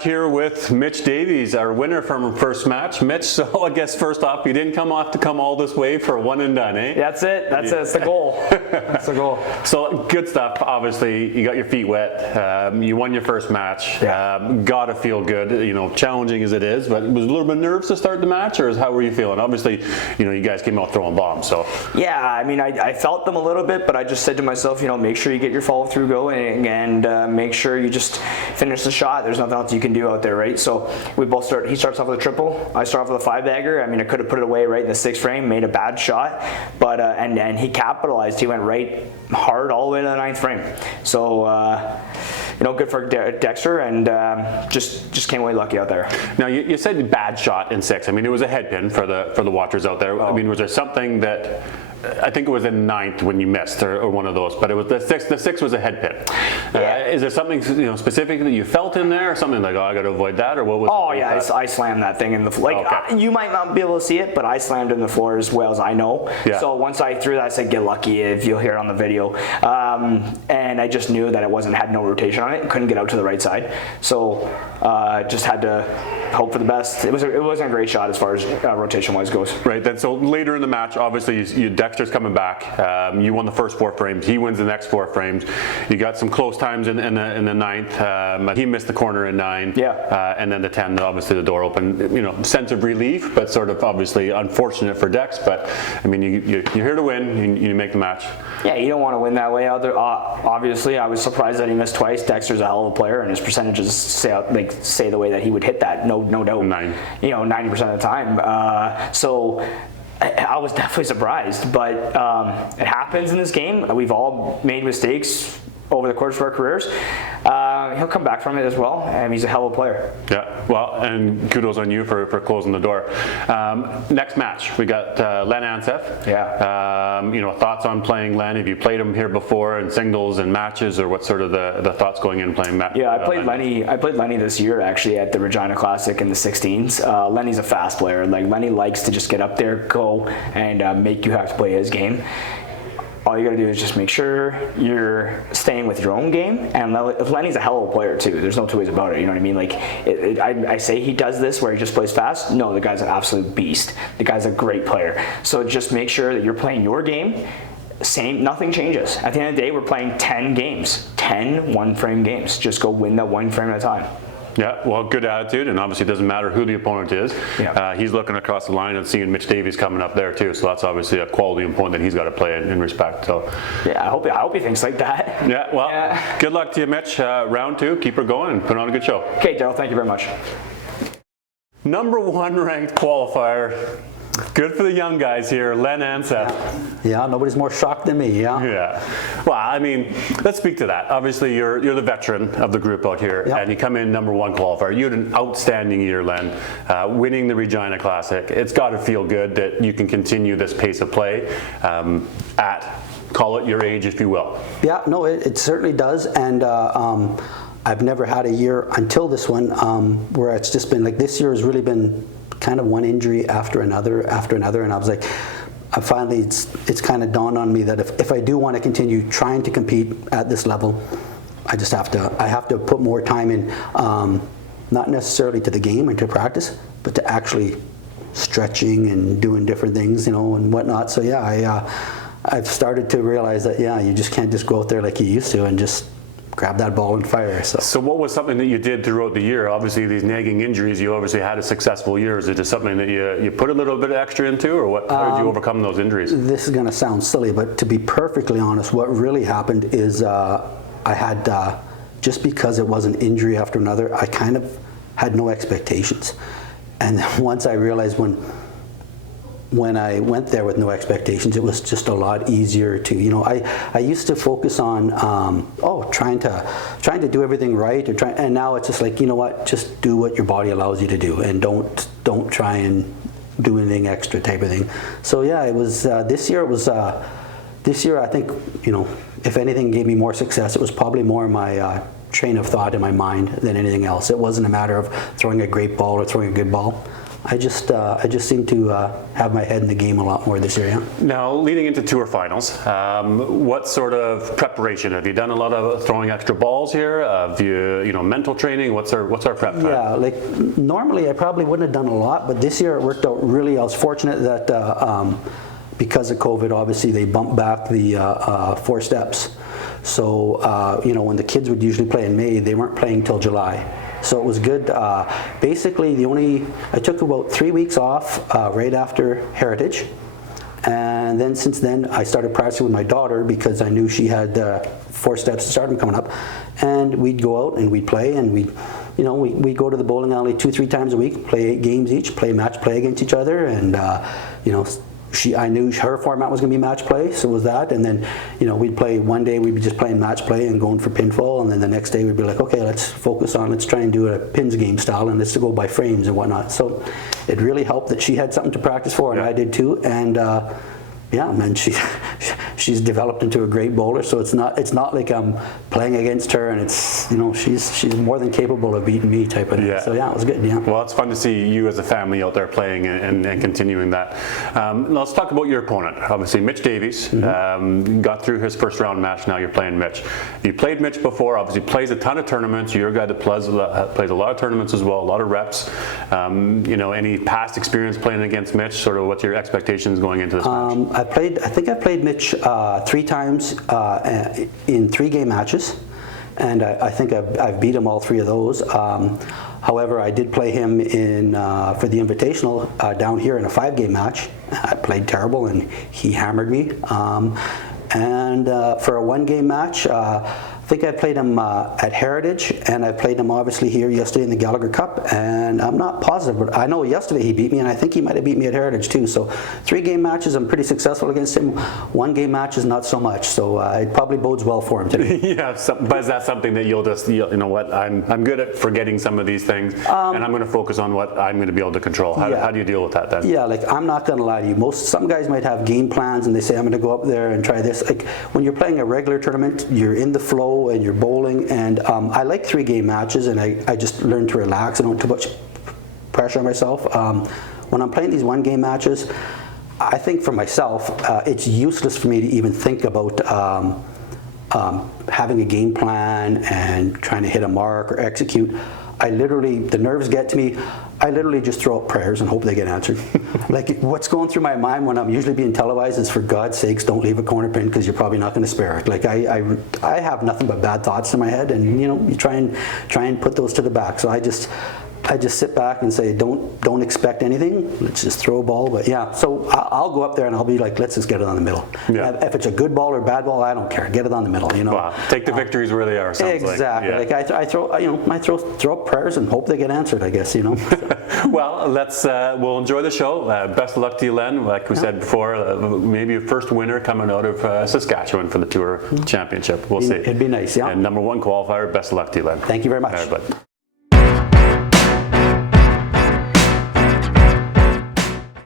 back here with Mitch Davies, our winner from our first match. Mitch, so I guess first off, you didn't come all this way for a one and done, eh? That's it. That's it. It's the goal. That's the goal. So good stuff. Obviously, you got your feet wet. You won your first match. Gotta feel good. You know, challenging as it is, but was a little bit nervous to start the match, or how were you feeling? Obviously, you know, you guys came out throwing bombs. So yeah, I mean, I felt them a little bit, but I just said to myself, you know, make sure you get your follow through going and make sure you just finish the shot. There's nothing else you can do out there, right? So we both start. He starts off with a triple. I start off with a 5-bagger. I mean, I could have put it away right in the 6th frame, made a bad shot, but and he capitalized. He went right hard all the way to the 9th frame. So you know, good for Dexter, and just came away lucky out there. Now you said bad shot in 6. I mean, it was a head pin for the watchers out there. I mean, was there something that? I think it was in 9th when you missed, or one of those. But it was the 6th. The 6th was a head pin. Is there something, you know, specific that you felt in there, or something like, oh, I got to avoid that, or what was? Oh yeah, I slammed that thing in the floor. Like you might not be able to see it, but I slammed it in the floor as well as I know. Yeah. So once I threw that, I said, "Get lucky," if you'll hear it on the video. And I just knew that it had no rotation on it. Couldn't get out to the right side, so just had to hope for the best. It wasn't a great shot as far as rotation wise goes. Right. Then so later in the match, obviously Dexter's coming back. You won the first 4 frames. He wins the next 4 frames. You got some close times in the 9th. He missed the corner in 9. Yeah. And then the 10, obviously the door opened. You know, sense of relief, but sort of obviously unfortunate for Dex. But I mean, you're here to win. You make the match. Yeah, you don't want to win that way out there. Obviously, I was surprised that he missed twice. Dexter's a hell of a player, and his percentages say the way that he would hit that. No doubt. 9. You know, 90% of the time. So I was definitely surprised, but it happens in this game. We've all made mistakes over the course of our careers. He'll come back from it as well, and he's a hell of a player. Yeah, well, and kudos on you for closing the door. Next match, we got Len Anseth. Yeah. You know, thoughts on playing Len? Have you played him here before in singles and matches, or what sort of the thoughts going in playing match? Yeah, I played Lenny. I played Lenny this year actually at the Regina Classic in the 16s. Lenny's a fast player. Like Lenny likes to just get up there, go, and make you have to play his game. All you gotta do is just make sure you're staying with your own game. And Lenny's a hell of a player too. There's no two ways about it. You know what I mean? Like I say he does this where he just plays fast. No, the guy's an absolute beast. The guy's a great player. So just make sure that you're playing your game. Nothing changes. At the end of the day, we're playing 10 games, 10 one-frame games. Just go win that 1 frame at a time. Yeah, well, good attitude, and obviously it doesn't matter who the opponent is. Yeah. He's looking across the line and seeing Mitch Davies coming up there too, so that's obviously a quality opponent that he's got to play in respect. So yeah, I hope he thinks like that. Yeah, well, good luck to you, Mitch. Round 2, keep her going and put on a good show. Okay, Daryl, thank you very much. Number 1 ranked qualifier. Good for the young guys here, Len Anseth. Yeah, nobody's more shocked than me, Yeah. Well, I mean, let's speak to that. Obviously, you're the veteran of the group out here, and you come in number 1 qualifier. You had an outstanding year, Len, winning the Regina Classic. It's got to feel good that you can continue this pace of play at, call it your age, if you will. Yeah, no, it certainly does, and I've never had a year until this one where it's just been like, this year has really been kind of one injury after another, and I was like, it's kind of dawned on me that if I do want to continue trying to compete at this level, I have to put more time in, not necessarily to the game and to practice, but to actually stretching and doing different things, you know, and whatnot. So yeah, I've started to realize that you just can't just go out there like you used to and just grab that ball and fire. So what was something that you did throughout the year? Obviously these nagging injuries, you obviously had a successful year. Is it just something that you put a little bit extra into, or what? How did you overcome those injuries? This is going to sound silly, but to be perfectly honest, what really happened is I had, just because it was an injury after another, I kind of had no expectations. And then once I realized when I went there with no expectations, it was just a lot easier to, you know, I used to focus on, trying to do everything right, and now it's just like, you know what, just do what your body allows you to do, and don't try and do anything extra type of thing. So yeah, it was, this year I think, you know, if anything gave me more success, it was probably more my train of thought in my mind than anything else. It wasn't a matter of throwing a great ball or throwing a good ball. I just seem to have my head in the game a lot more this year. Yeah. Now, leading into tour finals, what sort of preparation have you done? A lot of throwing extra balls here. Have you mental training? What's our prep time? Yeah, like normally I probably wouldn't have done a lot, but this year it worked out really. I was fortunate that because of COVID, obviously they bumped back the 4 steps. So when the kids would usually play in May, they weren't playing till July. So it was good. Basically, I took about 3 weeks off right after Heritage. And then since then, I started practicing with my daughter because I knew she had 4 steps to start them coming up. And we'd go out and we'd play, and we'd go to the bowling alley 2-3 times a week, play 8 games each, play match play against each other, and I knew her format was going to be match play, so it was that. And then, we'd play one day, we'd be just playing match play and going for pinfall, and then the next day we'd be like, okay, let's try and do a pins game style, and let's go by frames and whatnot. So it really helped that she had something to practice for, and I did too. And yeah, man, she's developed into a great bowler. So it's not like I'm playing against her, and it's she's more than capable of beating me type of thing. Yeah. So yeah, it was good. Yeah. Well, it's fun to see you as a family out there playing and continuing that. Let's talk about your opponent. Obviously, Mitch Davies got through his first round match. Now you're playing Mitch. You played Mitch before. Obviously, plays a ton of tournaments. You're a guy that plays a lot of tournaments as well, a lot of reps. Any past experience playing against Mitch? Sort of, what's your expectations going into this match? I think I played Mitch 3 times in 3-game matches, and I think I've beat him all 3 of those. However, I did play him for the Invitational down here in a 5-game match. I played terrible, and he hammered me. And for a 1-game match, I think I played him at Heritage, and I played him obviously here yesterday in the Gallagher Cup, and I'm not positive, but I know yesterday he beat me, and I think he might have beat me at Heritage too. So 3-game matches, I'm pretty successful against him. 1-game matches, not so much. So it probably bodes well for him today. Yeah, but is that something that you'll just, what, I'm good at forgetting some of these things, and I'm going to focus on what I'm going to be able to control. How do you deal with that then? Yeah, like I'm not going to lie to you. Some guys might have game plans, and they say, I'm going to go up there and try this. Like when you're playing a regular tournament, you're in the flow and you're bowling, and I like 3-game matches, and I just learn to relax. I don't put too much pressure on myself. When I'm playing these 1-game matches, I think for myself, it's useless for me to even think about having a game plan and trying to hit a mark or execute. The nerves get to me. I literally just throw up prayers and hope they get answered. Like what's going through my mind when I'm usually being televised is, for God's sakes, don't leave a corner pin because you're probably not going to spare it. Like I have nothing but bad thoughts in my head, and you try and put those to the back. So I just sit back and say, don't expect anything. Let's just throw a ball. But yeah, so I'll go up there and I'll be like, let's just get it on the middle. Yeah. If it's a good ball or bad ball, I don't care. Get it on the middle. Wow. Take the victories where they are. Exactly. Like, yeah. Like I throw up prayers and hope they get answered, I guess. Well, we'll enjoy the show. Best of luck to you, Len. Like we said before, maybe your first winner coming out of Saskatchewan for the Tour Championship. We'll see. It'd be nice. Yeah. And #1 qualifier. Best of luck to you, Len. Thank you very much. All right, bud.